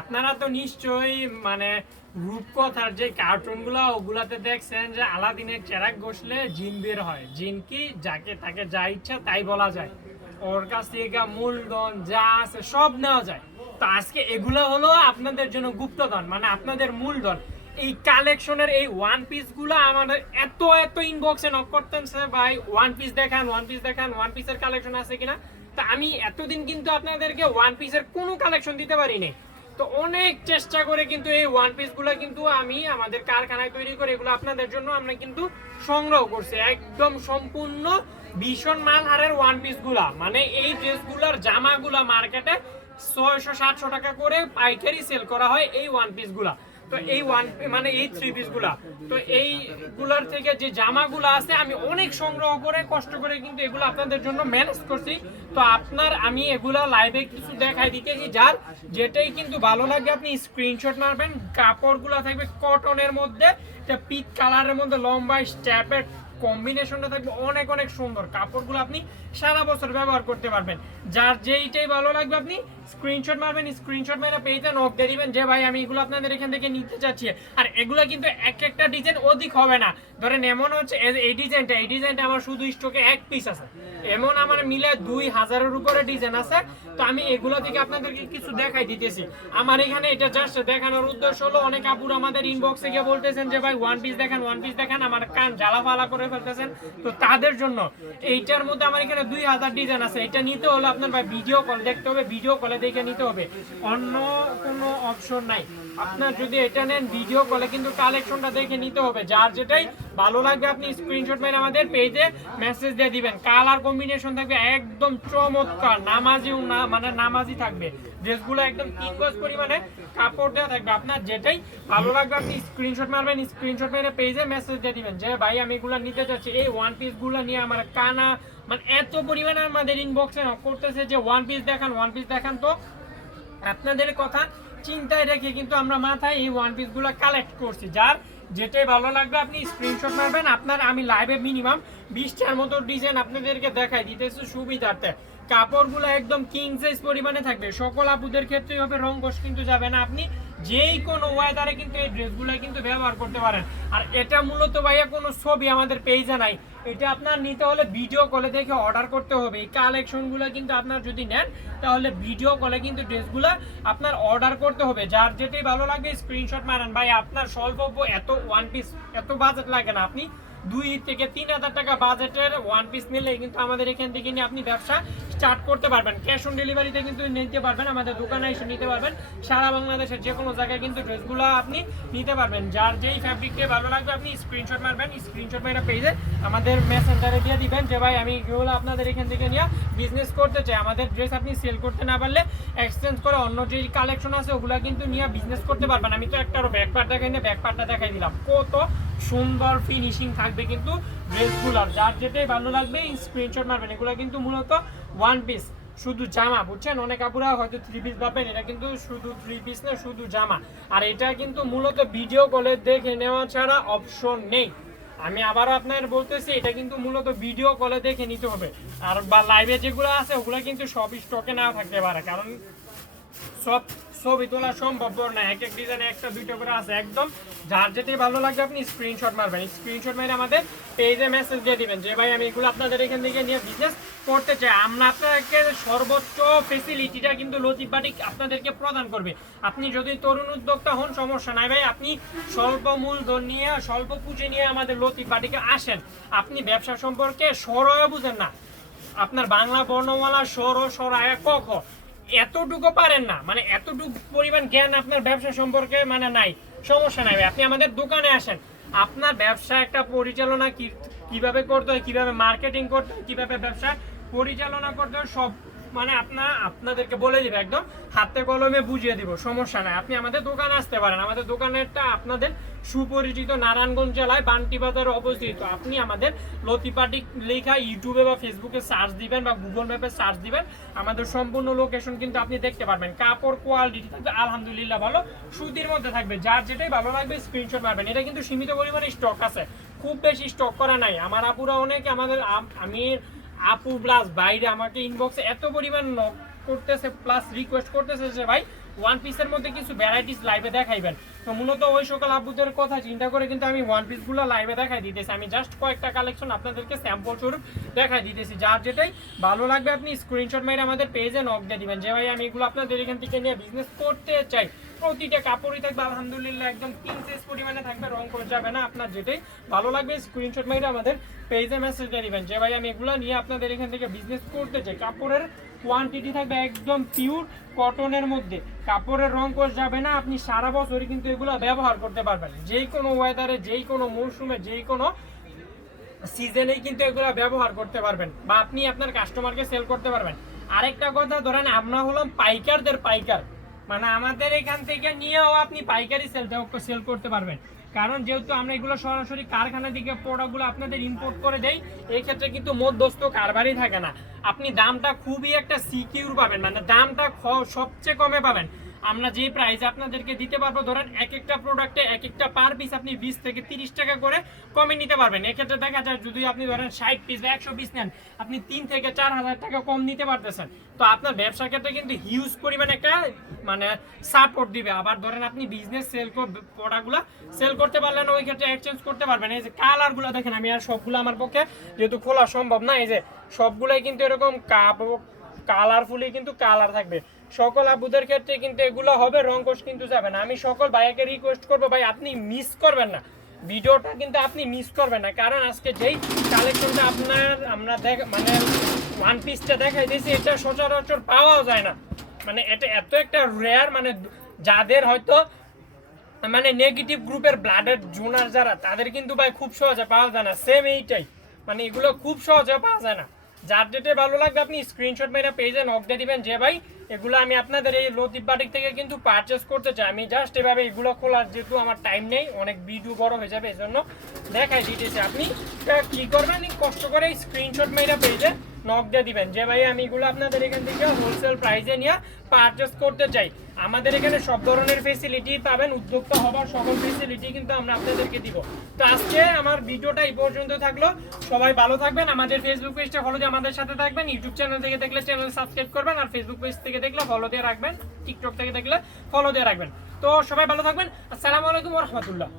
আপনারা তো নিশ্চয়ই মানে রূপকথার যে কার্টুনগুলো, ওগুলাতে দেখছেন যে আলাদিনের চেরাক বসলে জিন বের হয়। জিন কি? যাকে তাকে যা ইচ্ছা তাই বলা যায়। ওর কাছ থেকে মূলধন, যা আছে সব নেওয়া যায়। তো আজকে এগুলো হলো আপনাদের জন্য গুপ্তধন মানে আপনাদের মূলধন। এই কালেকশনের এই ওয়ান পিসগুলো আমাদের এত এত ইনবক্সে নক করতেছে, ভাই ওয়ান পিস দেখান ওয়ান পিস দেখান ওয়ান পিসের কালেকশন আছে কিনা? তা আমি এতদিন কিন্তু আপনাদেরকে ওয়ান পিসের কোনো কালেকশন দিতে পারিনি। তো অনেক চেষ্টা করে কিন্তু এই ওয়ান পিসগুলা কিন্তু আমি আমাদের কারখানায় তৈরি করে এগুলো আপনাদের জন্য আমরা কিন্তু সংগ্রহ করছি। একদম সম্পূর্ণ ভীষণ মাল হারের ওয়ান পিসগুলা। মানে এই ড্রেসগুলার জামাগুলা মার্কেটে ছয়শো, সাতশো টাকা করে পাইকারি সেল করা হয় এই ওয়ান পিসগুলা। তো এই ওয়ান মানে এই থ্রি পিসগুলা। তো এই গুলার থেকে যে জামাগুলো আছে, আমি অনেক সংগ্রহ করে, কষ্ট করে কিন্তু এগুলো আপনাদের জন্য ম্যানেজ করছি। তো আপনার আমি এগুলা লাইভে কিছু দেখাই দিতেছি যার যেটাই কিন্তু ভালো লাগে, আপনি স্ক্রিনশট মারবেন, কাপড়গুলো থাকবে কটনের মধ্যে পিট কালারের মধ্যে, লম্বা, স্ট্যাপের কম্বিনেশনটা থাকবে অনেক অনেক সুন্দর। কাপড়গুলো আপনি সারা বছর ব্যবহার করতে পারবেন। যার যেইটাই ভালো লাগবে আপনি স্ক্রিনশট মারবেন স্ক্রিনশট মেরে পেজে নক দিয়ে দিবেন যে, ভাই, আমি এগুলো আপনাদের এখান থেকে নিতে চাচ্ছি। আর এগুলো কিন্তু এক একটা ডিজাইন অধিক হবে না। ধরেন এমন হচ্ছে, এই- ডিজাইনটা এই ডিজাইনটা আমার শুধু স্টকে এক পিস আছে। এমন আমার মিলে দুই হাজারের উপরে ডিজাইন আছে। তো আমি এগুলো থেকে আপনাদেরকে কিছু দেখাই দিতেছি। আমার এখানে এটা জাস্ট দেখানোর উদ্দেশ্য হলো, অনেক আপুর আমাদের ইনবক্সে গিয়ে বলতেছেন যে, ভাই ওয়ান পিস দেখান ওয়ান পিস দেখান, আমার কান জ্বালা ফালা করে ফেলতেছেন। তো তাদের জন্য এইটার মধ্যে আমার এখানে দুই হাজার ডিজাইন আছে। এটা নিতে হলে আপনার ভাই ভিডিও কল দেখতে হবে ভিডিও কলে দেখে নিতে হবে। অন্য কোনো অপশন নাই। আপনার যদি এটা নেন ভিডিও কলে কিন্তু কালেকশনটা দেখে নিতে হবে। যার যেটাই ভালো লাগবে, আপনি স্ক্রিনশট মেরে আমাদের পেজে মেসেজ দিয়ে দিবেন। কালার কম্বিনেশন থাকবে একদম চমৎকার নামাজিও না মানে নামাজি থাকবে। ড্রেসগুলো একদম তিন গজ পরিমাণে কাপড় দেওয়া থাকবে। আপনার যেটাই ভালো লাগবে, আপনি স্ক্রিনশট মারবেন স্ক্রিনশট মেরে পেজে মেসেজ দিয়ে দিবেন যে, ভাই, আমি এগুলো নিতে চাচ্ছি এই ওয়ান পিসগুলো নিয়ে আমার কানা মানে এত পরিমাণে আমাদের ইনবক্সে করতেছে যে ওয়ান পিস দেখান ওয়ান পিস দেখান তো। আপনাদের কথা চিন্তায় রেখে কিন্তু আমরা মাথায় এই ওয়ান পিসগুলো কালেক্ট করছি। যার যেটাই ভালো লাগবে, আপনি স্ক্রিনশট মারবেন। আপনার আমি লাইভে মিনিমাম বিশটার মতো ডিজাইন আপনাদেরকে দেখাই দিতেছি সুবিধার্থে। কাপড়গুলো একদম কিং সাইজ পরিমাণে থাকবে। সকল আপুদের ক্ষেত্রেই হবে রং কষ কিন্তু যাবে না। আপনি যেই কোনো ওয়েদারে কিন্তু এই ড্রেসগুলো কিন্তু ব্যবহার করতে পারেন। আর এটা মূলত ভাইয়া কোনো ছবি আমাদের পেজে নাই। এটা আপনার নিতে হলে ভিডিও কলে দেখে অর্ডার করতে হবে। এই কালেকশনগুলো কিন্তু আপনার যদি নেন, তাহলে ভিডিও কলে কিন্তু ড্রেসগুলো আপনার অর্ডার করতে হবে। যার যেটাই ভালো লাগবে স্ক্রিনশট মারেন। ভাই, আপনার স্বল্প এত ওয়ান পিস এত বাজেট লাগে না আপনি। দুই থেকে তিন হাজার টাকা বাজেটের ওয়ান পিস নিলে কিন্তু আমাদের এখান থেকে নিয়ে আপনি ব্যবসা স্টার্ট করতে পারবেন। ক্যাশ অন ডেলিভারিতে কিন্তু নিতে পারবেন, আমাদের দোকানে এসে নিতে পারবেন। সারা বাংলাদেশের যে কোনো জায়গায় কিন্তু ড্রেসগুলো আপনি নিতে পারবেন। যার যেই ফ্যাব্রিকটা ভালো লাগবে আপনি স্ক্রিনশট মারবেন স্ক্রিনশট মেরে পেজে আমাদের মেসেঞ্জারে দিয়ে দিবেন যে, ভাই, আমি এগুলো আপনাদের এখান থেকে নিয়ে বিজনেস করতে চাই। আমাদের ড্রেস আপনি সেল করতে না পারলে এক্সচেঞ্জ করে অন্য যে কালেকশন আছে, ওগুলো কিন্তু নিয়ে বিজনেস করতে পারবেন। আমি তো একটা ব্যাক পার্ট দেখাই না ব্যাক পার্টটা দেখাই দিলাম। কত সুন্দর ফিনিশিং থাকবে কিন্তু ড্রেসগুলোর যার যেটাই ভালো লাগবে স্ক্রিনশট মারবেন। এগুলো কিন্তু মূলত ওয়ান পিস শুধু জামা, বুঝছেন? অনেক আপুরা হয়তো থ্রি পিস ভাববেন এটা কিন্তু শুধু থ্রি পিস না, শুধু জামা। আর এটা কিন্তু মূলত ভিডিও কলে দেখে নেওয়া ছাড়া অপশন নেই। আমি আবারও আপনার বলতেছি, এটা কিন্তু মূলত ভিডিও কলে দেখে নিতে হবে। আর বা লাইভে যেগুলো আছে, ওগুলো কিন্তু সব স্টকে না থাকতে পারে। কারণ সব ছবি তোলা সম্ভব না, এক এক ডিজাইনে একটা, দুইটা করে আছে একদম। যার যেটাই ভালো লাগবে আপনি স্ক্রিনশট মারবেন। স্ক্রিনশট মেরে আমাদের পেজে মেসেজ দিয়ে দিবেন যে, ভাই, আমি এগুলো আপনাদের এখান থেকে নিয়ে বিজনেস করতে চাই। আমরা আপনাকে সর্বোচ্চ ফেসিলিটিটা কিন্তু লতিফ বাটিক আপনাদেরকে প্রদান করবে। আপনি যদি তরুণ উদ্যোক্তা হন, সমস্যা নাই, ভাই। আপনি স্বল্প মূলধন নিয়ে, স্বল্প পুঁজি নিয়ে আমাদের লতিফ বাটিকে আসেন। আপনি ব্যবসা সম্পর্কে সরয় বুঝেন না। আপনার বাংলা বর্ণমালা সর, সরায় ক, খ। এতটুকু পারেন না মানে এতটুকু পরিমাণ জ্ঞান আপনার ব্যবসা সম্পর্কে মানে নাই, সমস্যা নাই আপনি আমাদের দোকানে আসেন, আপনার ব্যবসা একটা পরিচালনা কীভাবে করতে হয়, কীভাবে মার্কেটিং করতে হয়, কীভাবে ব্যবসা পরিচালনা করতে হয়, সব মানে আপনার আপনাদেরকে বলে দিবে একদম, হাতে কলমে বুঝিয়ে দিব, সমস্যা নাই। আপনি আমাদের দোকানে আসতে পারেন। আমাদের দোকানেরটা আপনাদের সুপরিচিত নারায়ণগঞ্জ জেলায় বান্টি বাজারে অবস্থিত। আপনি আমাদের লতিপাটি লেখা ইউটিউবে বা ফেসবুকে সার্চ দিবেন বা গুগল ম্যাপে সার্চ দিবেন। আমাদের সম্পূর্ণ লোকেশন কিন্তু আপনি দেখতে পারবেন। কাপড় কোয়ালিটি থাকবে, আলহামদুলিল্লাহ ভালো। সুতির মধ্যে থাকবে, যার যেটাই ভালো লাগবে স্ক্রিনশট মারবেন। এটা কিন্তু সীমিত পরিমাণে স্টক আছে। খুব বেশি স্টক করা নাই। আমার আপুরা অনেকে আমাদের, আম- আমি আপু প্লাস বাইরে আমাকে ইনবক্সে এত পরিমাণ করতেছে প্লাস রিকোয়েস্ট করতেছে যে ভাই ওয়ান পিসের মধ্যে কিছু ভ্যারাইটিস লাইভে দেখাইবেন। তো মূলত ওই সকল আব্বুদের কথা চিন্তা করে কিন্তু আমি ওয়ান পিসগুলো লাইভে দেখাই দিতেছি। আমি জাস্ট কয়েকটা কালেকশন আপনাদেরকে স্যাম্পল স্বরূপ দেখাই দিতেছি। যার যেটাই ভালো লাগবে আপনি স্ক্রিনশট মেরে আমাদের পেজে নক দিয়ে দিবেন। যে ভাই, আমি এগুলো আপনাদের এখান থেকে নিয়ে বিজনেস করতে চাই। প্রতিটা কাপড়ই থাকবে, আলহামদুলিল্লাহ, একদম তিন সাইজ পরিমাণে থাকবে, রং করে যাবে না। আপনার যেটাই ভালো লাগবে স্ক্রিনশট মেরে আমাদের পেজে মেসেজ দিয়ে দিবেন। যে ভাই, আমি এগুলো নিয়ে আপনাদের এখান থেকে বিজনেস করতে চাই। কাপড়ের কোয়ান্টিটি থাকবে একদম পিওর কটনের মধ্যে। কাপড়ের রং কোষ যাবে না, আপনি সারা বছরই কিন্তু এগুলো ব্যবহার করতে পারবেন। যে কোনো ওয়েদারে যেই কোনো মৌসুমে যেই কোনো সিজনেই কিন্তু এগুলো ব্যবহার করতে পারবেন বা আপনি আপনার কাস্টমারকে সেল করতে পারবেন। আরেকটা কথা ধরেন, আমরা হলাম পাইকারদের পাইকার। মানে আমাদের এখান থেকে নিয়েও আপনি পাইকারি সেল সেল করতে পারবেন। কারণ যেহেতু আমরা এগুলো সরাসরি কারখানা থেকে প্রোডাক্টগুলো আপনাদের ইম্পোর্ট করে দেই, এই ক্ষেত্রে কিন্তু মধ্যস্থ কারবারই থাকে না। আপনি দামটা খুবই একটা সিকিউর পাবেন মানে দামটা সবচেয়ে কমে পাবেন। আমরা যে প্রাইস আপনাদেরকে দিতে পারব, ধরেন এক একটা প্রোডাক্টে এক একটা পার পিস আপনি বিশ থেকে তিরিশ টাকা করে কমে নিতে পারবেন। এক্ষেত্রে দেখা যায় যদি আপনি ধরেন ষাট পিস বা একশো পিস নেন, আপনি তিন থেকে চার হাজার টাকা কম নিতে পারতেছেন। তো আপনার ব্যবসার ক্ষেত্রে কিন্তু হিউজ পরিমাণ একটা মানে সাপোর্ট দিবে। আবার ধরেন আপনি বিজনেস সেল প্রোডাক্টগুলো সেল করতে পারলেন ওই ক্ষেত্রে এক্সচেঞ্জ করতে পারবেন। এই যে কালারগুলো দেখেন, আমি আর সবগুলো আমার পক্ষে যেহেতু খোলা সম্ভব না, এই যে সবগুলোই কিন্তু এরকম কাপ কালারফুলি কিন্তু কালার থাকবে। সকল আবুদের ক্ষেত্রে কিন্তু এগুলো হবে রঙ্কশ কিন্তু যাবে না। আমি সকল ভাইয়াকে রিকোয়েস্ট করব, ভাই, আপনি মিস করবেন না। ভিডিওটা কিন্তু আপনি মিস করবেন না, কারণ আজকে যেই কালেকশনটা আপনার, আমরা দেখ মানে ওয়ান পিসটা দেখাই দিয়েছি, এটা সচরাচর পাওয়াও যায় না। মানে এটা এত একটা রেয়ার মানে যাদের হয়তো মানে নেগেটিভ গ্রুপের ব্লাডের জোনার যারা, তাদের কিন্তু ভাই খুব সহজে পাওয়া যায় না। সেম এইটাই। মানে এগুলো খুব সহজে পাওয়া যায় না। যার ডেটে ভালো লাগবে, আপনি স্ক্রিনশট মেরে পেজে নক দিয়ে দিবেন যে, ভাই, এগুলো আমি আপনাদের এই লতিফ বাটিক থেকে কিন্তু পারচেস করতে চাই। আমি জাস্ট এভাবে এগুলো খোলার যেহেতু আমার টাইম নেই, অনেক ভিডিও বড় হয়ে যাবে এই জন্য দেখাই দিতেছি। আপনি কি করবেন? কষ্ট করে স্ক্রিনশট মেরে পেজে নক দিয়ে দিবেন। যে ভাই, আমি এগুলো আপনাদের এখান থেকে হোলসেল প্রাইসে নিয়ে পারচেস করতে চাই। আমাদের এখানে সব ধরনের ফেসিলিটি পাবেন, উদ্যোক্তা হবার সকল ফেসিলিটি কিন্তু আমরা আপনাদেরকে দিব। তো আজকে আমার ভিডিওটা এই পর্যন্ত থাকল। সবাই ভালো থাকবেন। আমাদের ফেসবুক পেজটা ফলো দিয়ে আমাদের সাথে থাকবেন। ইউটিউব চ্যানেল থেকে দেখলে চ্যানেল সাবস্ক্রাইব করবেন আর ফেসবুক পেজ থেকে দেখলে ফলো দিয়ে রাখবেন। টিকটক থেকে দেখলে ফলো দিয়ে রাখবেন। তো সবাই ভালো থাকবেন। আসসালামু আলাইকুম রহমতুল্লাহ।